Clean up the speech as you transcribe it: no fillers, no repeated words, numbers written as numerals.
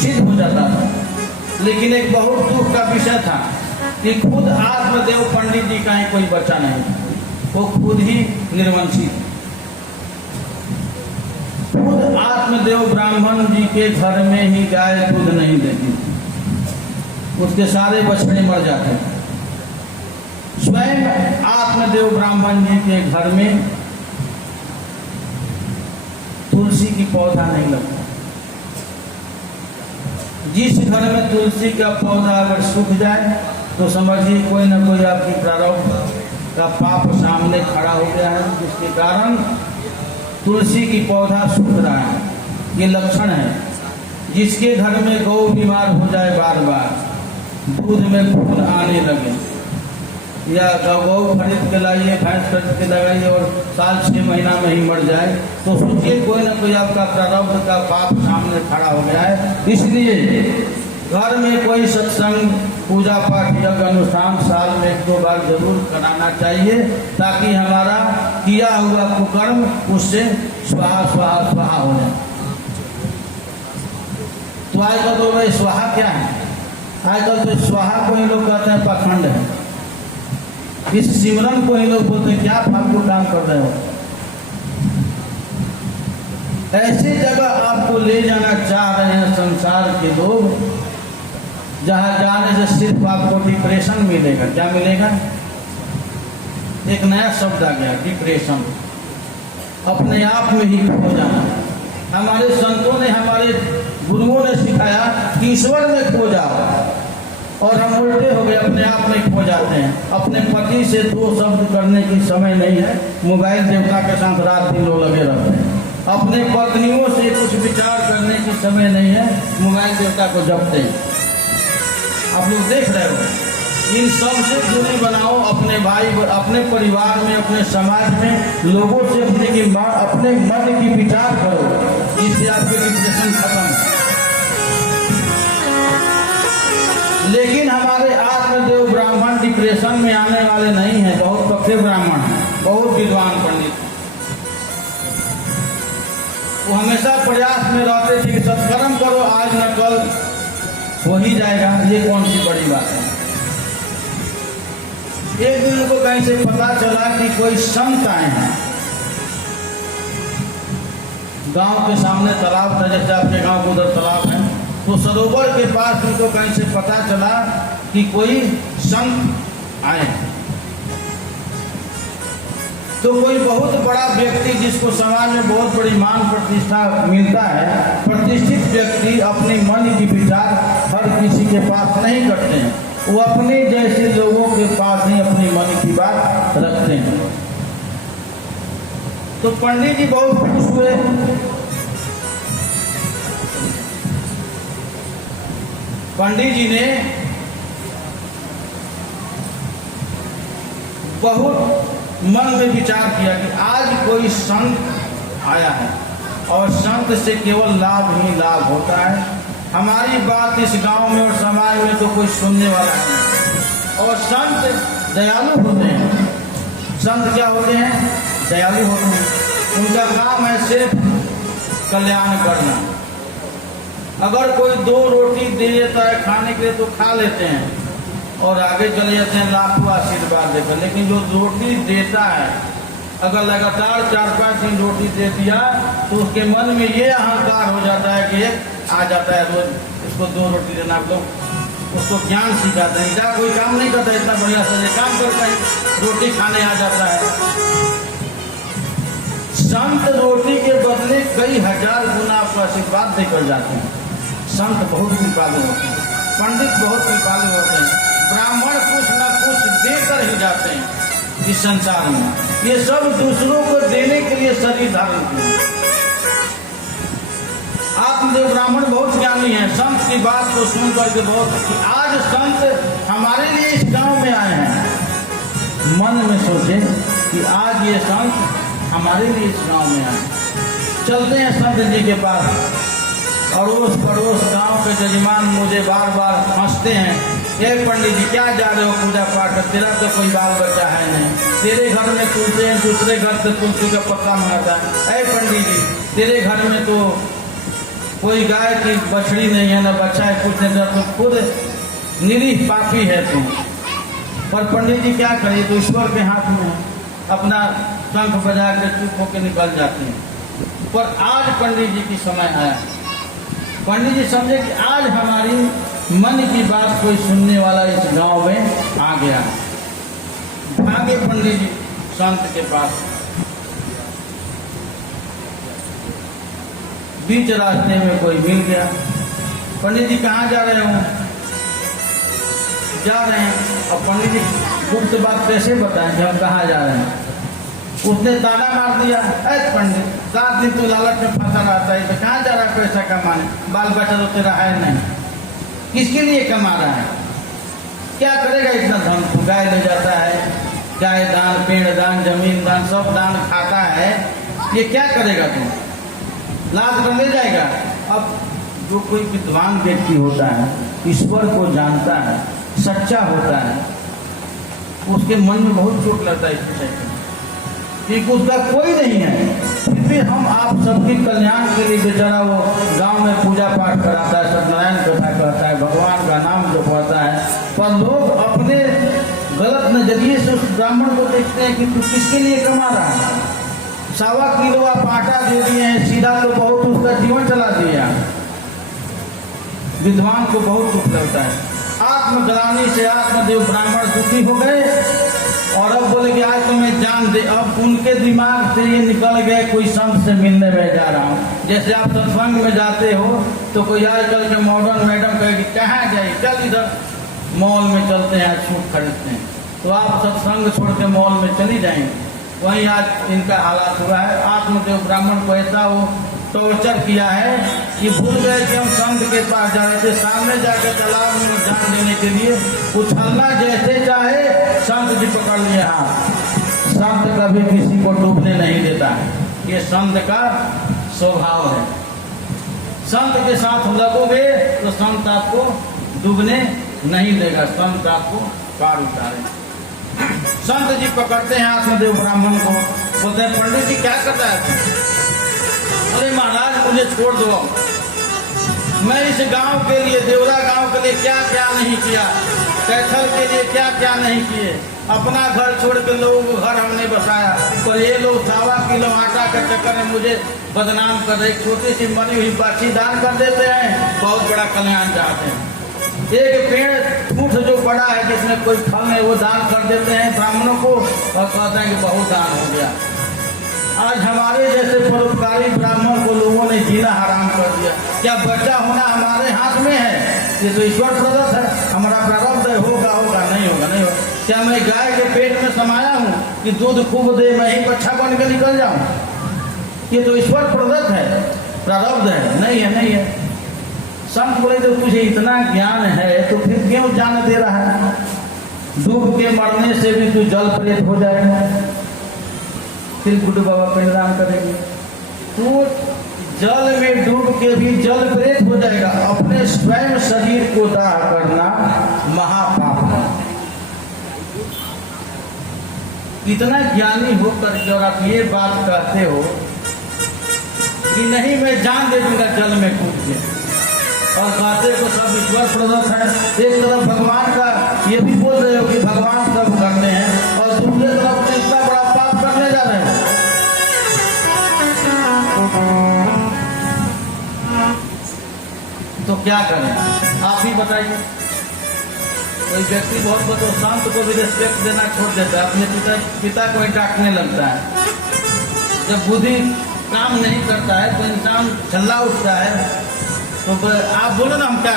सिद्ध हो जाता था। लेकिन एक बहुत दुख का विषय था कि खुद आत्मदेव पंडित जी का ही कोई बच्चा नहीं, वो खुद ही निर्वंशी। खुद आत्मदेव ब्राह्मण जी के घर में ही गाय दूध नहीं देती, उसके सारे बछड़े मर जाते। स्वयं आत्मदेव ब्राह्मण जी के घर में तुलसी की पौधा नहीं लगता। जिस घर में तुलसी का पौधा अगर सूख जाए तो समझिए कोई ना कोई आपकी प्रारब्ध का पाप सामने खड़ा हो गया है, जिसके कारण तुलसी की पौधा सूख रहा है। ये लक्षण है। जिसके घर में गौ बीमार हो जाए, बार बार दूध में खून आने लगे, या गौ खरीद के लाइए, भैंस खरीद के लगाइए और साल 6 महीना में ही मर जाए, तो सोचिए कोई ना कोई आपका प्रारब्ध का पाप सामने खड़ा हो गया है। इसलिए घर में कोई सत्संग, पूजा पाठ, यज्ञ अनुष्ठान साल में 1-2 बार जरूर कराना चाहिए, ताकि हमारा किया हुआ कुकर्म उससे स्वाहा स्वाहा स्वाहा हो जाए। तो आजकल तो भाई स्वाहा क्या है? आजकल तो स्वाहा को ही लोग कहते हैं पाखंड है। इस सिमरन को ही लोग बोलते हैं क्या फालतू काम कर रहे हो। ऐसी जगह आपको ले जाना चाह रहे हैं संसार के लोग, जहां जाने से सिर्फ आपको डिप्रेशन मिलेगा। क्या मिलेगा? एक नया शब्द आ गया, डिप्रेशन। अपने आप में ही खो जाना। हमारे संतों ने, हमारे गुरुओं ने सिखाया कि ईश्वर में खो जाओ, और हम उल्टे हो गए, अपने आप में खो जाते हैं। अपने पति से 2 शब्द करने की समय नहीं है, मोबाइल देवता के साथ रात दिन लोग लगे रहते हैं। अपने पत्नियों से कुछ विचार करने की समय नहीं है, मोबाइल देवता को जपते हैं। आप लोग देख रहे हो। इन सब से दूरी बनाओ, अपने भाई, अपने परिवार में, अपने समाज में लोगों से अपने मन की विचार करो, इससे आपके डिप्रेशन खत्म है। लेकिन हमारे आत्मदेव ब्राह्मण डिप्रेशन में आने वाले नहीं हैं। बहुत पक्के ब्राह्मण हैं, बहुत विद्वान पंडित। वो हमेशा प्रयास में रहते थे कि सत्कर्म करो, आज न कल हो ही जाएगा। ये कौन सी बड़ी बात है। एक दिन उनको कहीं से पता चला कि कोई संत आए हैं। गांव के सामने तालाब था, जैसे आपके गांव को उधर तालाब है, तो सरोवर के पास उनको कहीं से पता चला कि कोई संत आए। तो कोई बहुत बड़ा व्यक्ति, जिसको समाज में बहुत बड़ी मान प्रतिष्ठा मिलता है, प्रतिष्ठित व्यक्ति अपने मन की विचार हर किसी के पास नहीं करते हैं। वो अपने जैसे लोगों के पास ही अपनी मन की बात रखते हैं। तो पंडित जी बहुत खुश हुए। पंडित जी ने बहुत मन में विचार किया कि आज कोई संत आया है, और संत से केवल लाभ ही लाभ होता है। हमारी बात इस गांव में और समाज में तो कोई सुनने वाला नहीं। और संत दयालु होते हैं। संत क्या होते हैं? दयालु होते हैं। उनका काम है सिर्फ कल्याण करना। अगर कोई 2 रोटी दे देता है खाने के लिए तो खा लेते हैं और आगे चले जाते हैं लाखों आशीर्वाद देकर। लेकिन जो रोटी देता है, अगर लगातार 4-5 दिन रोटी दे दिया तो उसके मन में ये अहंकार हो जाता है कि एक आ जाता है रोज इसको 2 रोटी देना। आप लोग उसको ज्ञान सिखाते हैं। क्या कोई काम नहीं करता, इतना बढ़िया से काम करता है, रोटी खाने आ जाता है। संत रोटी के बदले कई हजार गुना आपको आशीर्वाद देकर जाते हैं। संत बहुत कृपालु होते हैं, पंडित बहुत कृपालु होते हैं, ब्राह्मण कुछ न कुछ देकर ही जाते हैं इस संसार में। ये सब दूसरों को देने के लिए शरीर धारण किए। आत्मदेव ब्राह्मण बहुत ज्ञानी है। संत की बात को सुन करके बहुत, आज संत हमारे लिए इस गांव में आए हैं। मन में सोचे कि आज ये संत हमारे लिए इस गांव में आए। चलते हैं संत जी के पास। अड़ोस पड़ोस गांव के जजमान मुझे बार बार हंसते हैं, ये पंडित जी क्या जा रहे हो पूजा पाठ, तेरा तो कोई बाल बच्चा है नहीं, तेरे घर में तुलसी है, दूसरे घर से तुलसी का पत्ता मंगाता है। ऐ पंडित जी, तेरे घर में तो कोई गाय की बछड़ी नहीं है, ना बच्चा है, कुछ नहीं, तो खुद निरीह पापी है तुम। पर पंडित जी क्या करें, तो ईश्वर के हाथ में है, अपना शंख बजा के चुप होकर निकल जाते हैं। पर आज पंडित जी की समय आया, पंडित जी समझे कि आज हमारी मन की बात कोई सुनने वाला इस गांव में आ गया। भागे पंडित जी संत के पास, बीच रास्ते में कोई मिल गया। पंडित जी कहाँ जा रहे हो? जा रहे हैं। अब पंडित जी गुप्त बात कैसे बताएं कि हम कहाँ जा रहे हैं? उसने ताना मार दिया, ऐ पंडित, 7 दिन तो लालच में फंसा रहता है, तो कहाँ जा रहा है पैसा कमाने? बाल बच्चा तो तेरा है नहीं, किसके लिए कमा रहा है? क्या करेगा इतना धन? तो गाय ले जाता है, गाय दान, पेड़ दान, जमीन दान, सब दान खाता है, ये क्या करेगा तुम? लाद कर ले जाएगा। अब जो कोई विद्वान व्यक्ति होता है, ईश्वर को जानता है, सच्चा होता है, उसके मन में बहुत चोट लगता है इस विषय में कि उसका कोई नहीं है, फिर भी हम आप सबके कल्याण के लिए बेचारा वो गांव में पूजा पाठ कराता है, सत्यनारायण कथा करता है, भगवान का नाम जपवाता है, पर लोग अपने गलत नजरिए से उस ब्राह्मण को देखते हैं कि तू किसके लिए कमा रहा है? 1.25 किलो आप आटा दे दिए हैं, सीधा तो बहुत उसका जीवन चला दिया। विद्वान को बहुत दुख लगता है। आत्मग्लानि से आत्मदेव ब्राह्मण दुखी हो गए और अब बोले कि आज तो मैं जान दे। अब उनके दिमाग से ये निकल गए कोई संत से मिलने में जा रहा हूँ। जैसे आप सत्संग में जाते हो तो कोई आजकल के मॉडर्न मैडम कहेगी कहाँ जाए, चल इधर मॉल में चलते हैं, सूट खरीदते हैं। तो आप सत्संग छोड़ के मॉल में चली जाएंगे। वहीं आज इनका हालात हुआ है। आत्मदेव ब्राह्मण को ऐसा वो टॉर्चर किया है कि भूल गए कि हम संत के पास जा रहे थे। सामने जाकर तालाब में जान देने के लिए उछलना जैसे चाहे, संत जी पकड़ लिए हाथ। संत कभी किसी को डूबने नहीं देता है, ये संत का स्वभाव है। संत के साथ लगोगे तो संत आपको डूबने नहीं देगा, संत आपको पार उतारे। संत जी पकड़ते हैं आत्मदेव ब्राह्मण को, बोलते हैं पंडित जी क्या करता है? अरे महाराज मुझे छोड़ दो, मैं इस गांव के लिए, देवरा गांव के लिए क्या क्या नहीं किया, कैथल के लिए क्या क्या नहीं किए। अपना घर छोड़ के लोगों को घर हमने बसाया, पर ये लोग 1.25 किलो आटा के चक्कर में मुझे बदनाम कर रहे। छोटी सी मरी हुई बाछी दान कर देते हैं, बहुत बड़ा कल्याण चाहते हैं। एक पेड़ फूट जो बड़ा है जिसमें कोई फल है वो दान कर देते हैं ब्राह्मणों को और कहते हैं कि बहुत दान हो गया। आज हमारे जैसे परोपकारी ब्राह्मण को लोगों ने जीना हराम कर दिया। क्या बच्चा होना हमारे हाथ में है? ये तो ईश्वर प्रदत्त है, हमारा प्रारब्ध है, होगा होगा, नहीं होगा नहीं होगा। क्या मैं गाय के पेट में समाया हूँ कि दूध खूब दे मैं ही बच्चा बन के निकल जाऊँ? ये तो ईश्वर प्रदत्त है, प्रारब्ध है, नहीं है नहीं है। संत बोले तो तुझे इतना ज्ञान है तो फिर क्यों जान दे रहा है? डूब के मरने से भी तू जल प्रेत हो जाएगा, फिर गुड्डू बाबा पिंडदान करेंगे। तू जल में डूब के भी जल प्रेत हो जाएगा। अपने स्वयं शरीर को दाह करना महापाप है। इतना ज्ञानी होकर के और आप ये बात कहते हो कि नहीं मैं जान दे दूंगा जल में कूद के, और कहते को सब ईश्वर प्रदत्त है। एक तरफ भगवान का ये भी बोल रहे हो कि भगवान सब करते हैं और दूसरे तरफ से इतना बड़ा पाप करने जा रहे हो। तो क्या करें आप ही बताइए। कोई व्यक्ति बहुत शांत को भी रिस्पेक्ट देना छोड़ देता है, अपने पिता को ही डांटने लगता है। जब बुद्धि काम नहीं करता है तो इंसान झल्ला उठता है। तो आप बोलो ना हम क्या